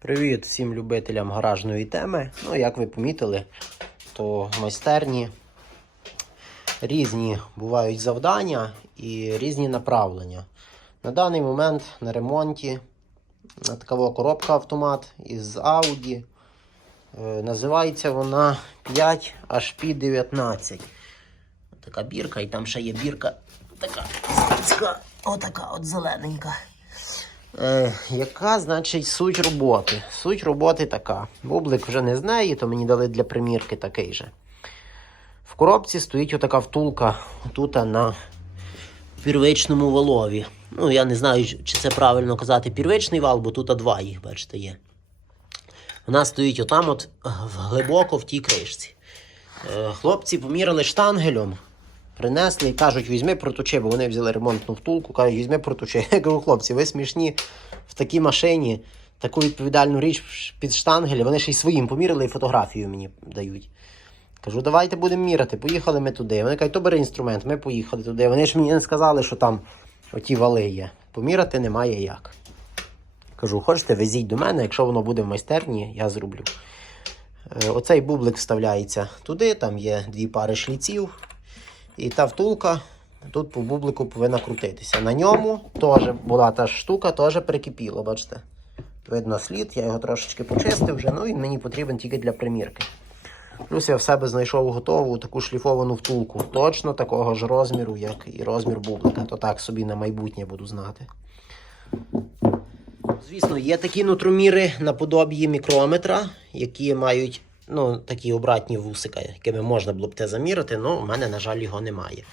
Привіт всім любителям гаражної теми. Ну, як ви помітили, то майстерні різні бувають завдання і різні направлення. На даний момент на ремонті така коробка автомат із Audi. Е, Називається вона 5 HP19. Така бірка, і там ще є бірка така отака от зелененька. Яка, значить, суть роботи? Суть роботи така. Бублик вже не з неї, то мені дали для примірки такий же. В коробці стоїть отака втулка тут на первичному валові. Ну, я не знаю, чи це правильно казати первичний вал, бо тут два їх, бачите, є. Вона стоїть отам, от глибоко в тій кришці. Е, Хлопці поміряли штангелем, принесли і кажуть, візьми проточи, бо вони взяли ремонтну втулку, кажуть, візьми проточи. Я кажу, хлопці, ви смішні в такій машині, таку відповідальну річ під штангель, вони ще й своїм поміряли і фотографію мені дають. Кажу, давайте будемо міряти. Поїхали ми туди. Вони кажуть, то бери інструмент, ми поїхали туди. Вони ж мені не сказали, що там оті вали є. Поміряти немає як. Кажу, хочете, везіть до мене, якщо воно буде в майстерні, я зроблю. Е, Оцей бублик вставляється туди, там є дві пари шліців. І та втулка тут по бублику повинна крутитися. На ньому теж була та ж штука, теж прикипіло, бачите. Видно слід, я його трошечки почистив вже, ну він мені потрібен тільки для примірки. Плюс я в себе знайшов готову таку шліфовану втулку. Точно такого ж розміру, як і розмір бублика. То так собі на майбутнє буду знати. Звісно, є такі нутроміри наподобі мікрометра, які мають ну, такі обратні вусика, якими можна було б те замірити, але у мене, на жаль, його немає.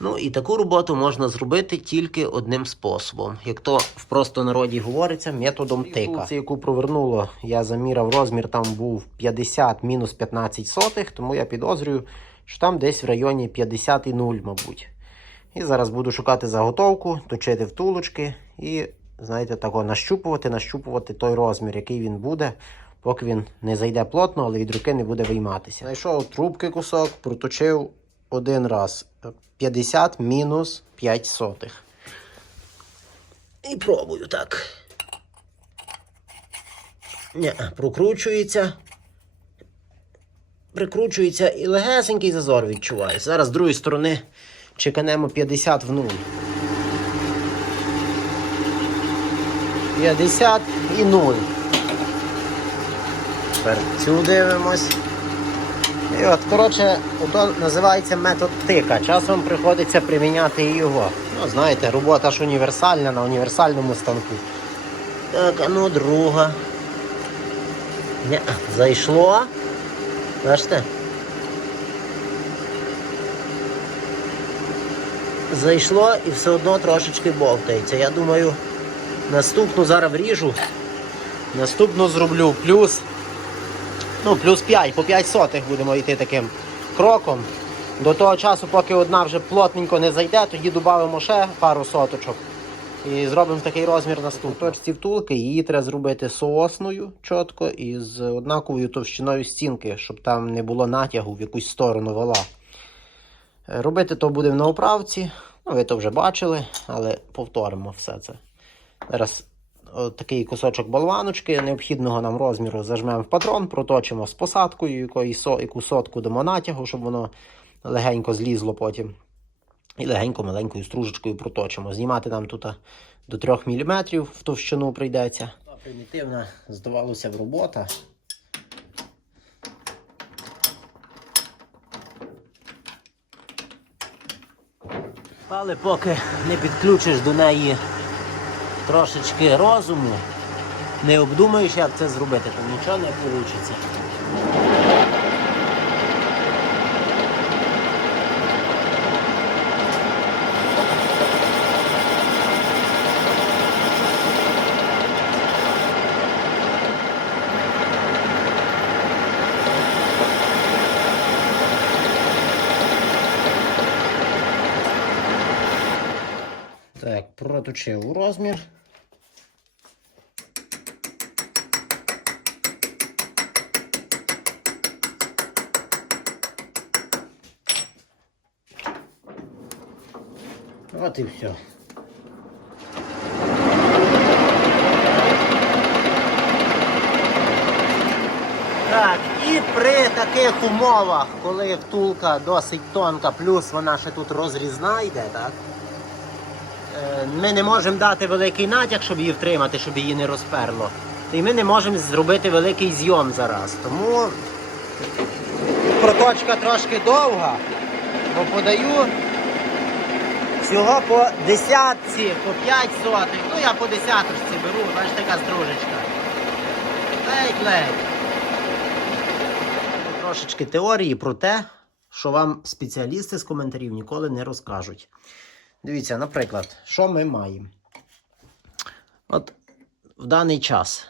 Ну і таку роботу можна зробити тільки одним способом. Як то в простонароді говориться, методом тика. Це, яку провернуло, я заміряв розмір, там був 50 мінус 15 сотих, тому я підозрюю, що там десь в районі 50,0, мабуть. І зараз буду шукати заготовку, точити втулочки і, знаєте, тако нащупувати, нащупувати той розмір, який він буде, поки він не зайде плотно, але від руки не буде вийматися. Знайшов трубки кусок, проточив один раз. 50 мінус 5 сотих. І пробую так. Ні, прокручується. Прикручується і легесенький зазор відчувається. Зараз з другої сторони чеканемо 50 в 0. 50 і 0. Тепер цю дивимось. І от, коротше, ото називається метод тика. Часом приходиться приміняти його. Ну, знаєте, робота ж універсальна на універсальному станку. Так, а ну друга. Не, зайшло. Бачите? Зайшло і все одно трошечки бовтається. Я думаю, наступну зараз вріжу. Наступну зроблю плюс. Ну, плюс 5, по 5 сотих будемо йти таким кроком. До того часу, поки одна вже плотненько не зайде, тоді додамо ще пару соточок. І зробимо такий розмір наступний. Точці втулки її треба зробити соосною чітко і з однаковою товщиною стінки, щоб там не було натягу в якусь сторону вала. Е, Робити то будемо на оправці. Ну, ви то вже бачили, але повторимо все це. Зараз такий кусочок болваночки необхідного нам розміру зажмемо в патрон, проточимо з посадкою, якої со, яку сотку дамо натягу, щоб воно легенько злізло потім. І легенько маленькою стружечкою проточимо. Знімати нам тут до 3 мм в товщину прийдеться. Примітивна, здавалося б, робота. Але поки не підключиш до неї трошечки розуму, не обдумаєш, як це зробити, то нічого не вийде. Так, розмір. От і все. Так, і при таких умовах, коли втулка досить тонка, плюс вона ще тут розрізна йде, так? Е, Ми не можемо дати великий натяг, щоб її втримати, щоб її не розперло. І ми не можемо зробити великий зйом зараз. Тому проточка трошки довга, бо подаю всього по десятці, по 5 сотих. Ну я по десяточці беру, бачите, така стружечка. Ледь-ледь. Трошечки теорії про те, що вам спеціалісти з коментарів ніколи не розкажуть. Дивіться, наприклад, що ми маємо? От в даний час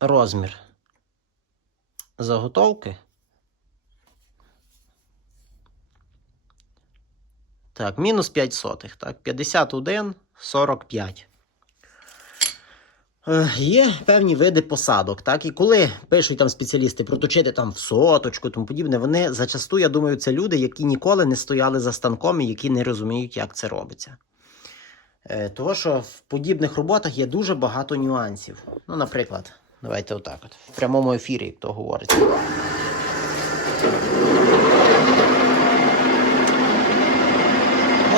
розмір заготовки. Так, мінус 5 сотих. Так, 51, 45. Е, Є певні види посадок, так, і коли пишуть там спеціалісти проточити там в соточку, тому подібне, вони зачасту, я думаю, це люди, які ніколи не стояли за станком і які не розуміють, як це робиться. Е, Того, що в подібних роботах є дуже багато нюансів. Ну, наприклад, давайте отак от, в прямому ефірі, як то говориться.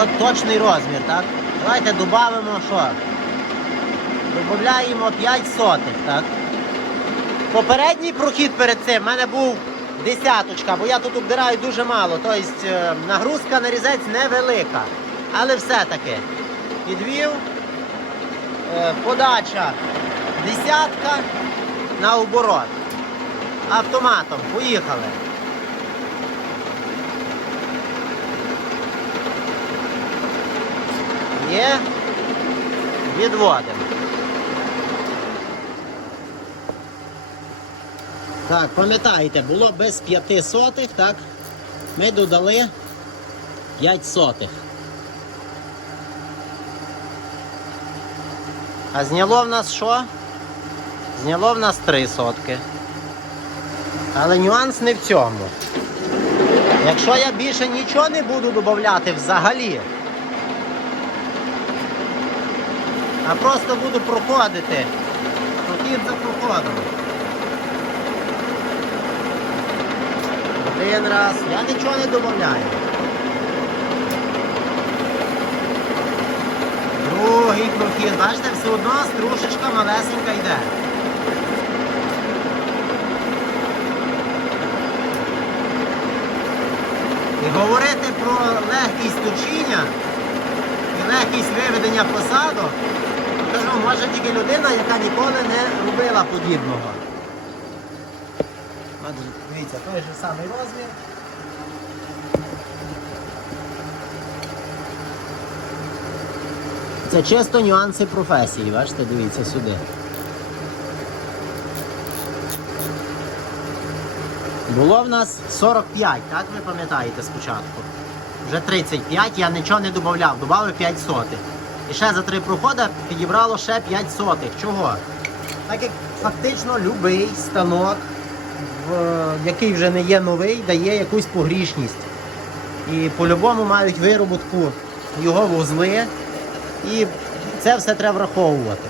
От точний розмір, так? Давайте додамо що? Додаємо 5 сотих, так? Попередній прохід перед цим в мене був десяточка, бо я тут обдираю дуже мало. Тобто е, нагрузка на різець невелика. Але все-таки підвів. Е, Подача десятка на оборот. Автоматом. Поїхали. Є. Відводимо. Так, пам'ятаєте, було без 5 сотих, так? Ми додали 5 сотих. А зняло в нас що? Зняло в нас 3 сотки. Але нюанс не в цьому. Якщо я більше нічого не буду додати взагалі, а просто буду проходити прохід за проходом. Один раз. Я нічого не додаю. Другий прохід. Бачите, все одно стружечка малесенька йде. І говорити про легкість точіння і легкість виведення посадок, кажу, може тільки людина, яка ніколи не робила подібного. Дивіться, той же самий розмір. Це чисто нюанси професії, бачите, дивіться сюди. Було в нас 45, так ви пам'ятаєте спочатку? Вже 35, я нічого не додавав, додав 5 сотих. І ще за три проходи підібрало ще 5 сотих. Чого? Так як фактично будь-який станок який вже не є новий, дає якусь погрішність. І по-любому мають вироботку його вузли, і це все треба враховувати.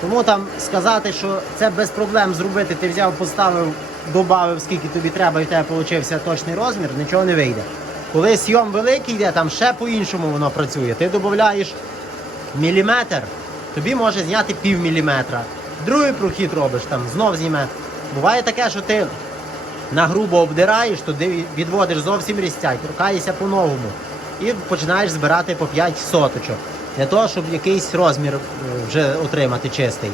Тому там сказати, що це без проблем зробити, ти взяв, поставив, додав, скільки тобі треба, і в тебе получився точний розмір, нічого не вийде. Коли сйом великий йде, там ще по-іншому воно працює. Ти додаєш міліметр, тобі може зняти пів міліметра. Другий прохід робиш, там знов зніме. Буває таке, що ти на грубо обдираєш, туди відводиш зовсім різця і торкаєшся по-новому. І починаєш збирати по 5 соточок. Для того, щоб якийсь розмір е, вже отримати чистий.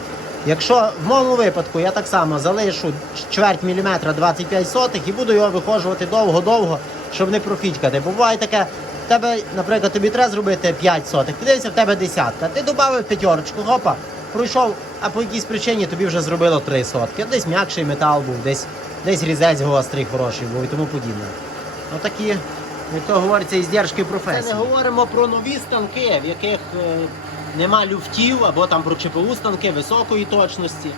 Якщо в моєму випадку я так само залишу чверть міліметра 25 сотих і буду його вихожувати довго-довго, щоб не профічкати. Буває таке, в тебе, наприклад, тобі треба зробити 5 сотих, подивися, в тебе десятка. Ти додав п'ятерочку, гопа, пройшов, а по якійсь причині тобі вже зробило 3 сотки. Десь м'якший метал був, десь, десь різець гострий, хороший був і тому подібне. Ну такі, як то говориться, іздержки професії. Це не говоримо про нові станки, в яких е, нема люфтів, або там про ЧПУ станки високої точності.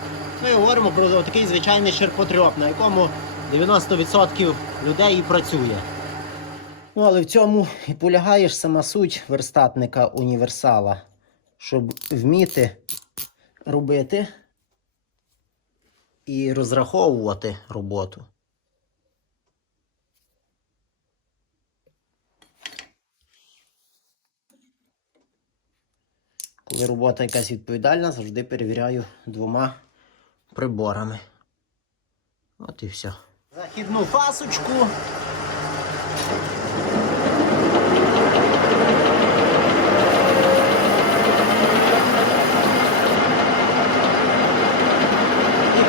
Ми говоримо про такий звичайний ширпотреб, на якому 90% людей і працює. Ну, але в цьому і полягає ж сама суть верстатника універсала, щоб вміти робити і розраховувати роботу. Коли робота якась відповідальна, завжди перевіряю двома приборами. От і все. Західну фасочку.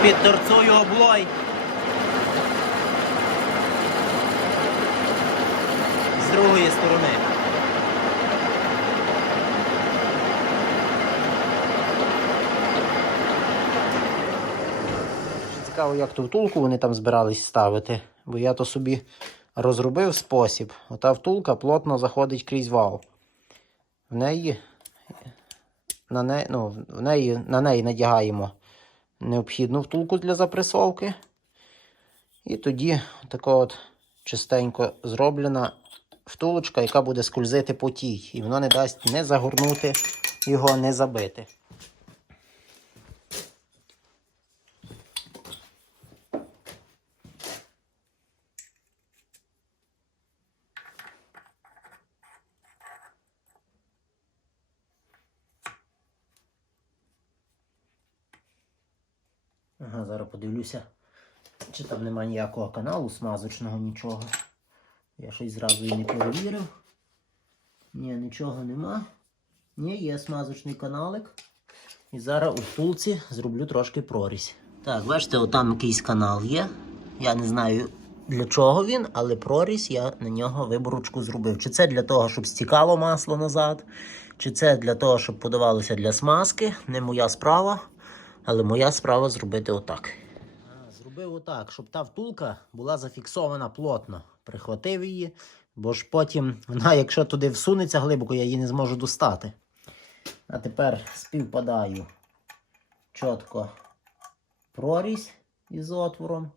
І підторцую облой. З другої сторони. Цікаво, як ту втулку вони там збирались ставити, бо я то собі розробив спосіб. Ота втулка плотно заходить крізь вал. В неї на неї, ну, в неї, на неї надягаємо необхідну втулку для запресовки. І тоді така от чистенько зроблена втулочка, яка буде скользити по тій. І воно не дасть не загорнути його, не забити. Ага, зараз подивлюся, чи там нема ніякого каналу смазочного, нічого. Я щось зразу і не перевірив. Ні, нічого нема. Ні, є смазочний каналик. І зараз у втулці зроблю трошки прорізь. Так, бачите, отам якийсь канал є. Я не знаю для чого він, але прорізь я на нього виборочку зробив. Чи це для того, щоб стікало масло назад, чи це для того, щоб подавалося для смазки. Не моя справа. Але моя справа зробити отак. Зробив отак, щоб та втулка була зафіксована плотно. Прихватив її, бо ж потім вона, якщо туди всунеться глибоко, я її не зможу достати. А тепер співпадаю чітко прорізь із отвором.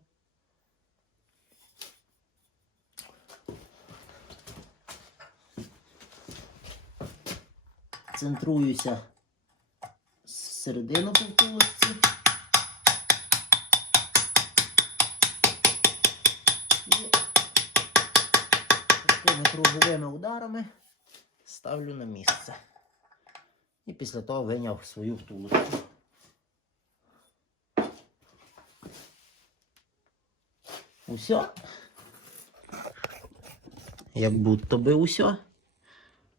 Центруюся середину по втулочці. І такими круговими ударами ставлю на місце. І після того виняв свою втулочку. Усьо. Як будто би усьо.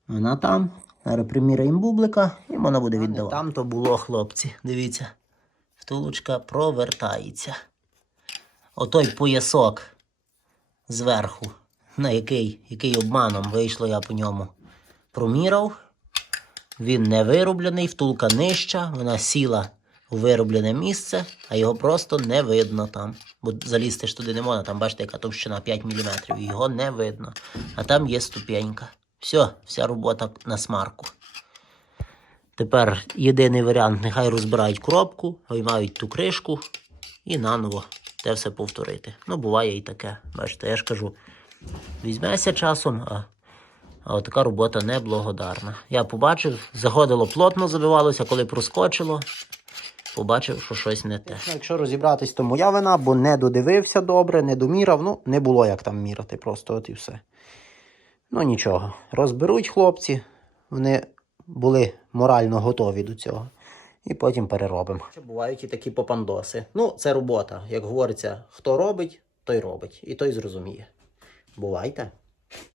Вона там. Зараз приміряємо бублика і вона буде віддавати. Там то було, хлопці. Дивіться. Втулочка провертається. Отой поясок зверху, на який, який обманом вийшло я по ньому. Проміряв. Він не вироблений, втулка нижча, вона сіла у вироблене місце, а його просто не видно там. Бо залізти ж туди не можна, там бачите, яка товщина 5 мм. Його не видно. А там є ступенька. Все, вся робота на смарку. Тепер єдиний варіант, нехай розбирають коробку, виймають ту кришку і наново те все повторити. Ну, буває і таке. Бачите, я ж кажу, візьмеся часом, а, а отака робота неблагодарна. Я побачив, заходило плотно, забивалося, коли проскочило, побачив, що щось не те. Якщо розібратись, то моя вина, бо не додивився добре, не домірав, ну, не було як там міряти, просто от і все. Ну нічого, розберуть хлопці, вони були морально готові до цього. І потім переробимо. Бувають і такі попандоси. Ну, це робота. Як говориться, хто робить, той робить. І той зрозуміє. Бувайте.